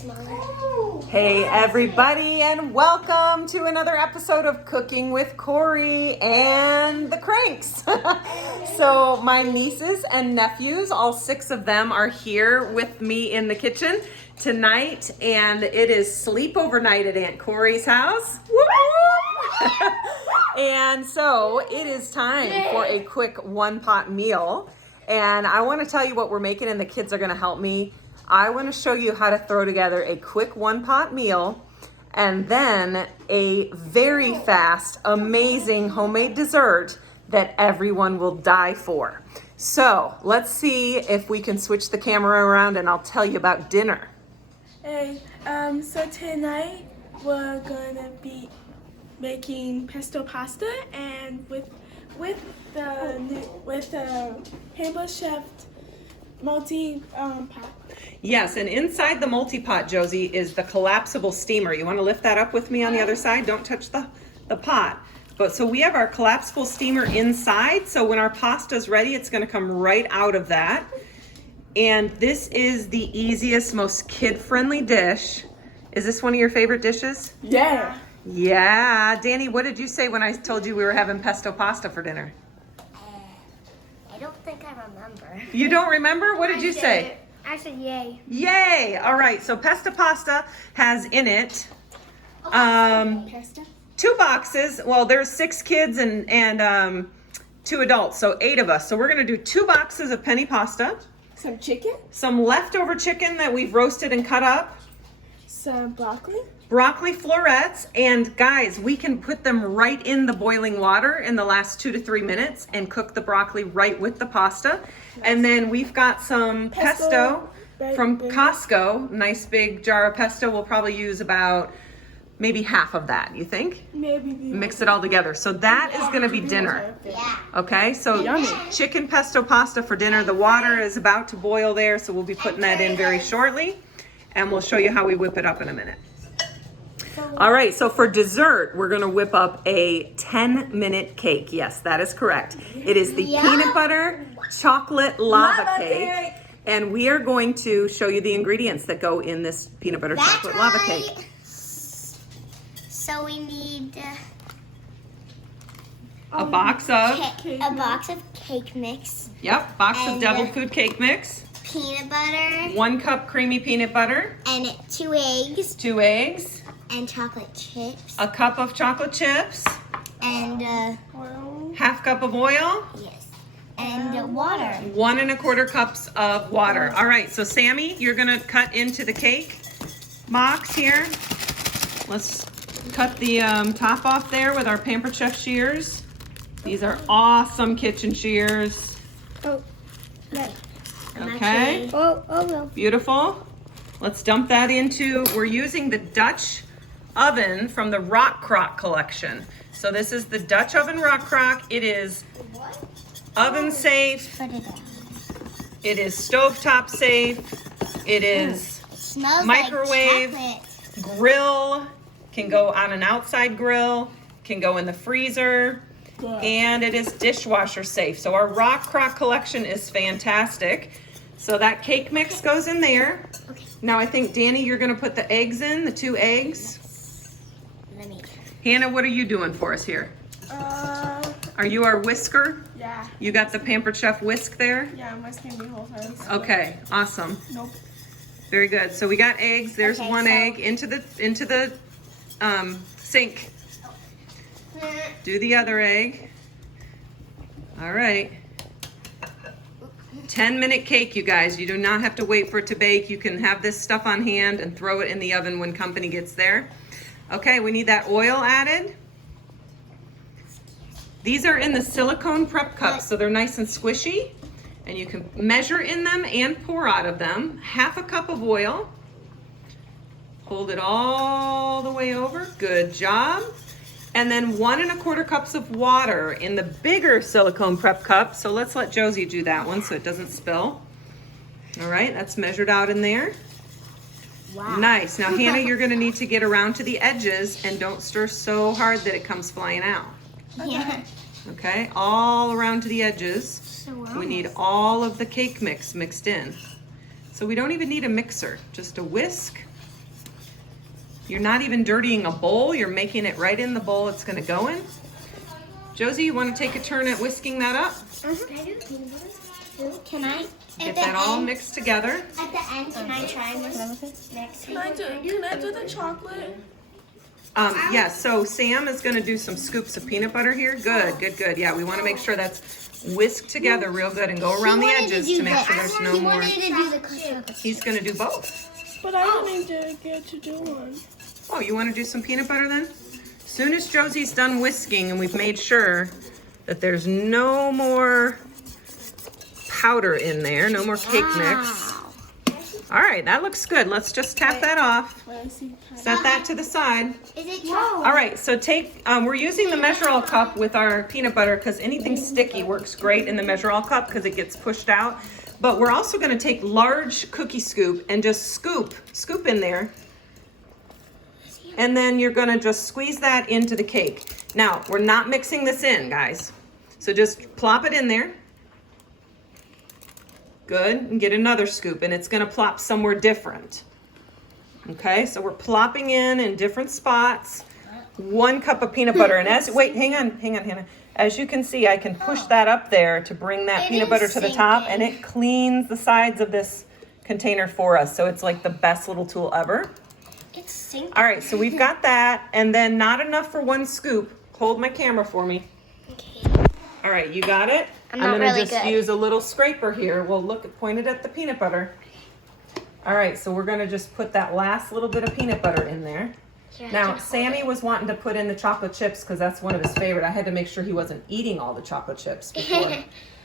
Hey everybody, and welcome to another episode of Cooking with Kori and the Cranks. So my nieces and nephews, all 6 of them, are here with me in the kitchen tonight, and it is sleepover night at Aunt Kori's house. And so it is time for a quick one-pot meal, and I want to tell you what we're making, and the kids are going to help me. I want to show you how to throw together a quick one-pot meal and then a very fast, amazing homemade dessert that everyone will die for. So let's see if we can switch the camera around and I'll tell you about dinner. Hey, so tonight we're gonna be making pesto pasta, and with the Hamburger Chef multi-pot. Yes, and inside the multi-pot, Josie, is the collapsible steamer. You want to lift that up with me on the other side? Don't touch the pot. But so we have our collapsible steamer inside, so when our pasta's ready, it's going to come right out of that. And this is the easiest, most kid-friendly dish. Is this one of your favorite dishes? Yeah. Yeah. Danny, what did you say when I told you we were having pesto pasta for dinner? I don't think I remember. You don't remember? What did you say? I said yay. Yay! All right, so pesto pasta has in it Pesto? 2 boxes. Well, there's 6 kids and 2 adults, so 8 of us. So we're gonna do 2 boxes of penny pasta, Some chicken, some leftover chicken that we've roasted and cut up, some broccoli florets, and guys, we can put them right in the boiling water in the last 2 to 3 minutes and cook the broccoli right with the pasta. And then we've got some pesto from Costco, nice big jar of pesto. We'll probably use about maybe half of that, you think? maybe. Mix it all together. So that is gonna be dinner. Yeah. Okay, so chicken pesto pasta for dinner. The water is about to boil there, so we'll be putting that in very shortly. And we'll show you how we whip it up in a minute. All right, so for dessert, we're gonna whip up a 10-minute cake. Yes, that is correct. It is the peanut butter chocolate lava cake. And we are going to show you the ingredients that go in this peanut butter chocolate lava cake. So we need A box of, a box of cake mix, box of And, deviled food cake mix, peanut butter, 1 cup creamy peanut butter, and 2 eggs, 2 eggs, and chocolate chips, a cup of chocolate chips, and half cup of oil, yes, and water. 1 1/4 cups of water. All right, so Sammy, you're gonna cut into the cake box here. Let's cut the top off there with our Pampered Chef shears. These are awesome kitchen shears. Oh, no. Okay, Oh, beautiful. Let's dump that into, we're using the Dutch oven from the Rock Crock collection. So this is the Dutch oven Rock Crock. It is oven safe. Put it on. It is stovetop safe. It is It smells microwave, like chocolate. grill, can go on an outside grill, can go in the freezer, and it is dishwasher safe. So our Rock Crock collection is fantastic. So that cake mix goes in there. Okay. Now I think, Danny, you're gonna put the eggs in, the 2 eggs. Let me. Hannah, what are you doing for us here? Are you our whisker? Yeah. You got the Pampered Chef whisk there? Yeah, I'm whisking the whole time. Okay, awesome. Nope. Very good. So we got eggs. There's Okay, 1 so- egg into the sink. Do the other egg. All right. 10-minute cake, you guys. You do not have to wait for it to bake. You can have this stuff on hand and throw it in the oven when company gets there. Okay, we need that oil added. These are in the silicone prep cups, so they're nice and squishy. And you can measure in them and pour out of them. Half a cup of oil. Hold it all the way over. Good job. And then 1 1/4 cups of water in the bigger silicone prep cup. So let's let Josie do that one so it doesn't spill. All right, that's measured out in there. Wow. Nice. Now, Hannah, you're gonna need to get around to the edges and don't stir so hard that it comes flying out. Yeah. Okay, all around to the edges. So We need all of the cake mix mixed in. So we don't even need a mixer, just a whisk You're not even dirtying a bowl. You're making it right in the bowl it's gonna go in. Josie, you wanna take a turn at whisking that up? Can I? Get that all mixed together. At the end, can I try this next? Can I do the chocolate? Yeah, so Sam is gonna do some scoops of peanut butter here. Good, good, good. Yeah, we wanna make sure that's whisked together real good and go around the edges to make sure there's no more. He's gonna do both. But I don't get to do one. Oh, you wanna do some peanut butter then? Soon as Josie's done whisking and we've made sure that there's no more powder in there, no more cake mix. All right, that looks good. Let's just tap that off. Set that to the side. Is it chocolate? All right, so take, we're using the measure-all cup with our peanut butter because anything sticky works great in the measure-all cup because it gets pushed out. But we're also gonna take large cookie scoop and just scoop in there. And then you're gonna just squeeze that into the cake. Now, we're not mixing this in, guys. So just plop it in there. Good, and get another scoop, and it's gonna plop somewhere different. Okay, so we're plopping in different spots. 1 cup of peanut butter, and wait, hang on, Hannah. As you can see, I can push that up there to bring that peanut butter to the top, and it cleans the sides of this container for us. So it's like the best little tool ever. It's sinking. All right, so we've got that, and then not enough for 1 scoop. Hold my camera for me. Okay. All right, you got it? I'm not gonna really just good. use a little scraper here. Well, look, point it at the peanut butter. All right, so we're gonna just put that last little bit of peanut butter in there. Here, I Now, can hold Sammy was wanting to put in the chocolate chips because that's one of his favorite. I had to make sure he wasn't eating all the chocolate chips before.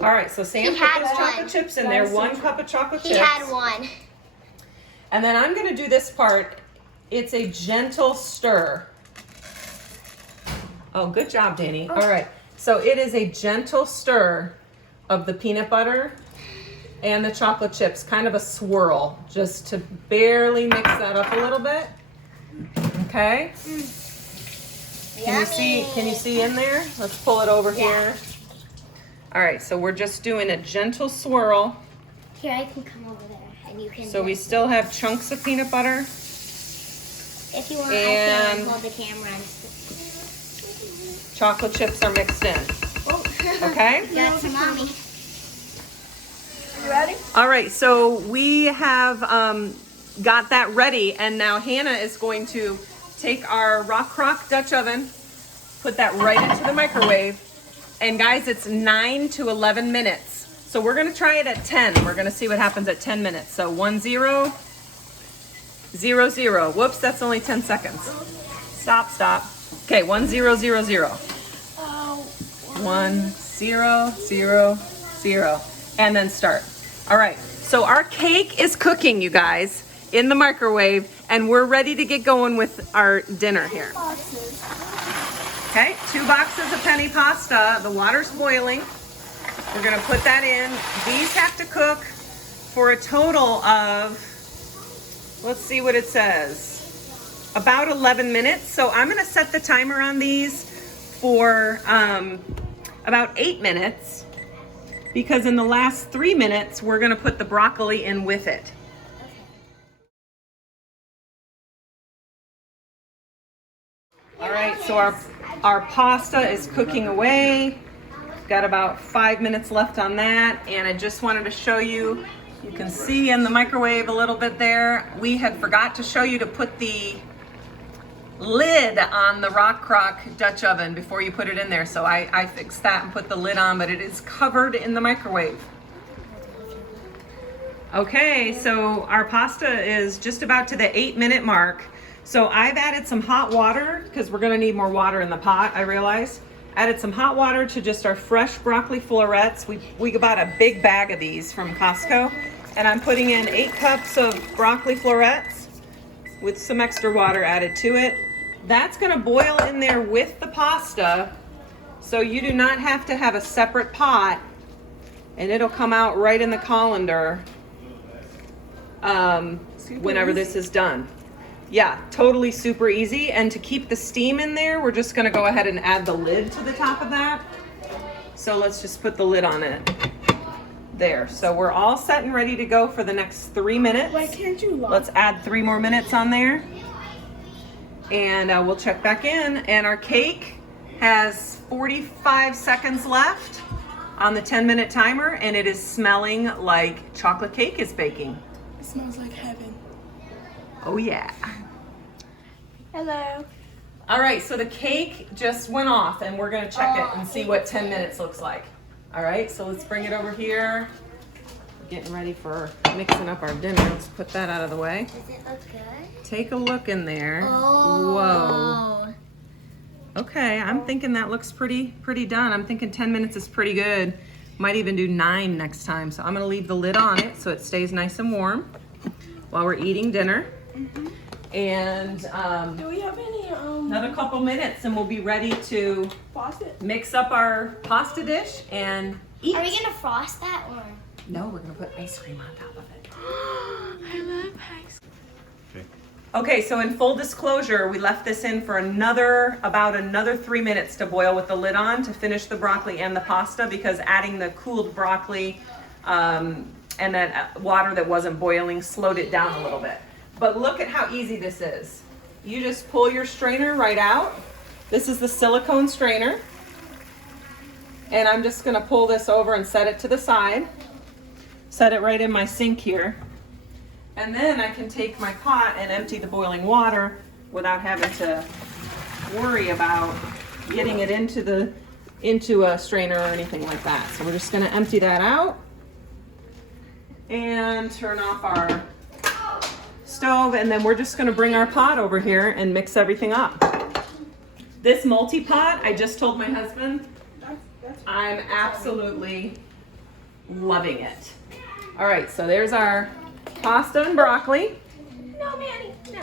All right, so Sam He put had those one. chocolate chips in there, 1 cup of chocolate He chips. had one. And then I'm gonna do this part. It's a gentle stir. Oh, good job, Danny. All right, so it is a gentle stir of the peanut butter and the chocolate chips, kind of a swirl, just to barely mix that up a little bit. Okay? Can you see in there? Let's pull it over here. All right, so we're just doing a gentle swirl. Here, I can come over there, and you can. So we still have chunks of peanut butter. If you want, I and- can hold the camera. And Chocolate chips are mixed in. Okay? Got some mommy. You ready? All right, so we have got that ready, and now Hannah is going to take our Rock Crock Dutch oven, put that right into the microwave, and guys, it's 9 to 11 minutes. So we're gonna try it at 10. We're gonna see what happens at 10 minutes. So 1 0 0 0. Whoops, that's only 10 seconds. Stop. Okay, 1 0 0 0. 1 0 0 0. And then start. All right, so our cake is cooking, you guys, in the microwave, and we're ready to get going with our dinner here. Okay, 2 boxes of penny pasta. The water's boiling. We're gonna put that in. These have to cook for a total of, let's see what it says, about 11 minutes. So I'm gonna set the timer on these for about 8 minutes, because in the last 3 minutes, we're gonna put the broccoli in with it. All right, so our pasta is cooking away. Got about 5 minutes left on that, and I just wanted to show you, you can see in the microwave a little bit there, we had forgot to show you to put the lid on the Rock Crock Dutch oven before you put it in there. So I fixed that and put the lid on, but it is covered in the microwave. Okay, so our pasta is just about to the 8-minute mark. So I've added some hot water because we're gonna need more water in the pot, I realize. Added some hot water to just our fresh broccoli florets. We bought a big bag of these from Costco, and I'm putting in 8 cups of broccoli florets with some extra water added to it. That's gonna boil in there with the pasta, so you do not have to have a separate pot, and it'll come out right in the colander whenever this is done. Yeah, totally super easy. And to keep the steam in there, we're just gonna go ahead and add the lid to the top of that. So let's just put the lid on it. There, so we're all set and ready to go for the next 3 minutes. Why can't you lock? Let's add 3 more minutes on there. And we'll check back in. And our cake has 45 seconds left on the 10-minute timer, and it is smelling like chocolate cake is baking. It smells like heaven. Oh yeah. Hello. All right, so the cake just went off, and we're gonna check it and see what 10 minutes looks like. All right, so let's bring it over here. We're getting ready for mixing up our dinner. Let's put that out of the way. Does it look good? Take a look in there. Oh. Whoa. Okay, I'm thinking that looks pretty done. I'm thinking 10 minutes is pretty good. Might even do 9 next time. So I'm gonna leave the lid on it so it stays nice and warm while we're eating dinner. And Do we have any another couple minutes and we'll be ready to faucet? mix up our pasta dish and eat. Are we gonna frost that or? No, we're gonna put ice cream on top of it. I love ice cream. Okay, so in full disclosure, we left this in for about another 3 minutes to boil with the lid on to finish the broccoli and the pasta, because adding the cooled broccoli and that water that wasn't boiling slowed it down a little bit. But look at how easy this is. You just pull your strainer right out. This is the silicone strainer. And I'm just gonna pull this over and set it to the side. Set it right in my sink here. And then I can take my pot and empty the boiling water without having to worry about getting it into a strainer or anything like that. So we're just gonna empty that out and turn off our stove, and then we're just gonna bring our pot over here and mix everything up. This multi-pot, I just told my husband, I'm absolutely loving it. All right, so there's our pasta and broccoli. No, Manny, no.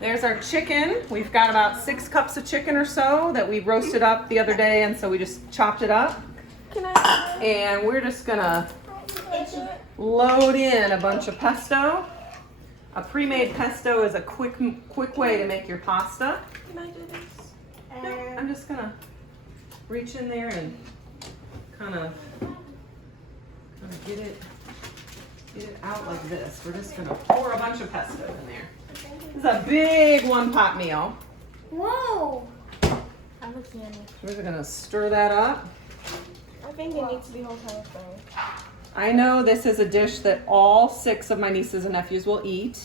There's our chicken. We've got about 6 cups of chicken or so that we roasted up the other day, and so we just chopped it up. Can I? And we're just gonna load in a bunch of pesto. A pre-made pesto is a quick way to make your pasta. Can I do this? No, I'm just gonna reach in there and kind of get it out like this. We're just gonna pour a bunch of pesto in there. This is a big 1-pot meal. Whoa! That looks yummy. We're just gonna stir that up. I think it needs to be whole time frame. I know this is a dish that all 6 of my nieces and nephews will eat,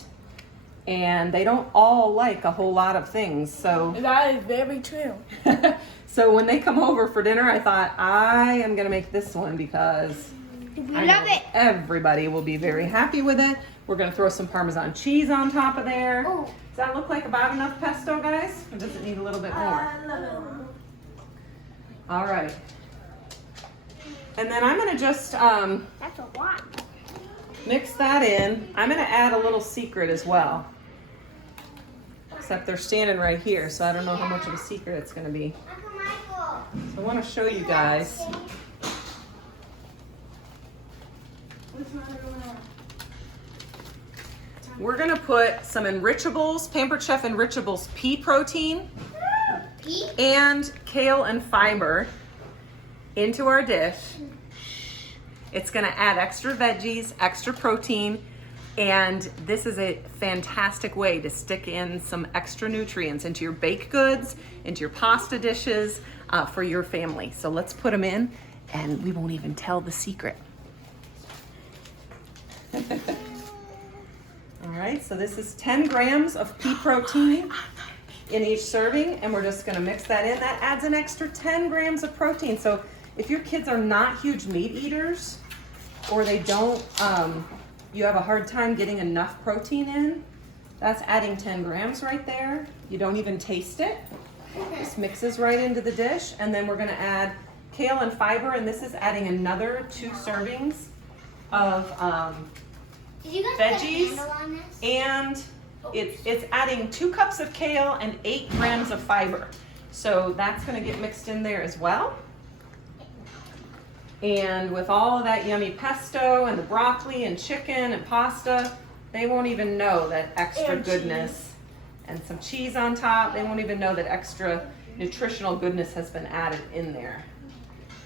and they don't all like a whole lot of things, so. That is very true. So when they come over for dinner, I thought I am gonna make this one because I love know it. everybody will be very happy with it. We're gonna throw some Parmesan cheese on top of there. Oh. Does that look like about enough pesto, guys? Or does it need a little bit more? I love it. All right. And then I'm gonna just That's a lot. mix that in. I'm gonna add a little secret as well. Except they're standing right here, so I don't know how much of a secret it's gonna be. Uncle Michael. So I wanna show you guys. We're gonna put some Enrichables, Pampered Chef Enrichables pea protein Pea? and kale and fiber into our dish. It's gonna add extra veggies, extra protein, and this is a fantastic way to stick in some extra nutrients into your baked goods, into your pasta dishes for your family. So let's put them in, and we won't even tell the secret. All right, so this is 10 grams of pea protein in each serving, and we're just gonna mix that in. That adds an extra 10 grams of protein. So if your kids are not huge meat eaters, or they don't, you have a hard time getting enough protein in, that's adding 10 grams right there. You don't even taste it. Just mixes right into the dish, and then we're gonna add kale and fiber, and this is adding another 2 servings of Did you guys put a veggies, handle on this? and it's adding 2 cups of kale and 8 grams of fiber. So that's gonna get mixed in there as well. And with all of that yummy pesto and the broccoli and chicken and pasta, they won't even know that extra And goodness and some cheese on top. They won't even know that extra nutritional goodness has been added in there.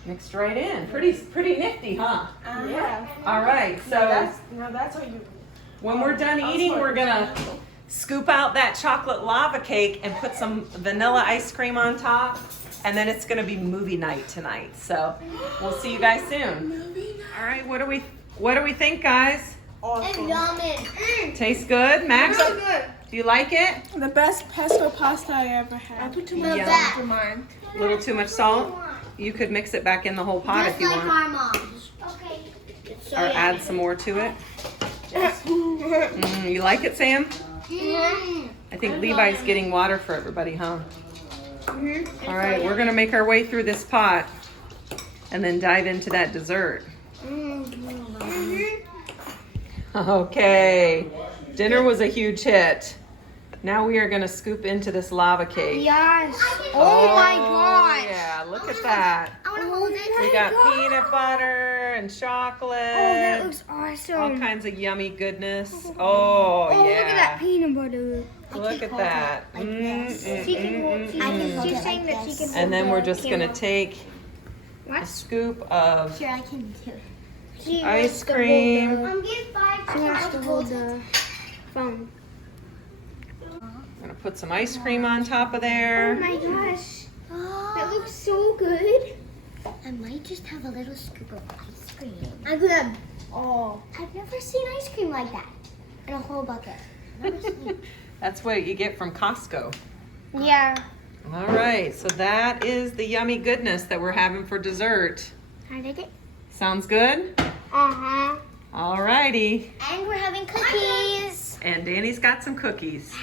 Mixed right in. Pretty nifty, huh? Yeah. All right, so Now that's what you. when we're done eating, we're gonna scoop out that chocolate lava cake and put some vanilla ice cream on top. And then it's gonna be movie night tonight. So we'll see you guys soon. All right, what do we think, guys? And yummy. Tastes good, Max? So good. Do you like it? The best pesto pasta I ever had. I put too much The salt best. for mine. A little too much salt? You could mix it back in the whole pot Just if you like want. our mom's. Okay. So Or add some more to it. You like it, Sam? I think Levi's getting water for everybody, huh? All right, we're gonna make our way through this pot and then dive into that dessert. Okay, dinner was a huge hit. Now we are gonna scoop into this lava cake. Yes. Oh my gosh. Yeah, look at that. I want to hold it. We got peanut butter and chocolate. Oh, that looks awesome. All kinds of yummy goodness. Oh, yeah. Look at that peanut butter. Look at that. She can hold. She's saying that she can hold. And then we're just the gonna camera. take a What? scoop of Sure, I can do. She ice cream. Get 5. She wants to hold the phone. I'm gonna put some ice cream on top of there. Oh my gosh. That looks so good. I might just have a little scoop of ice cream. I could have. Oh. I've never seen ice cream like that. In a whole bucket. Never seen. That's what you get from Costco. Yeah. All right, so that is the yummy goodness that we're having for dessert. Can I take it? Sounds good? Uh-huh. All righty. And we're having cookies. And Danny's got some cookies.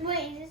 Wait,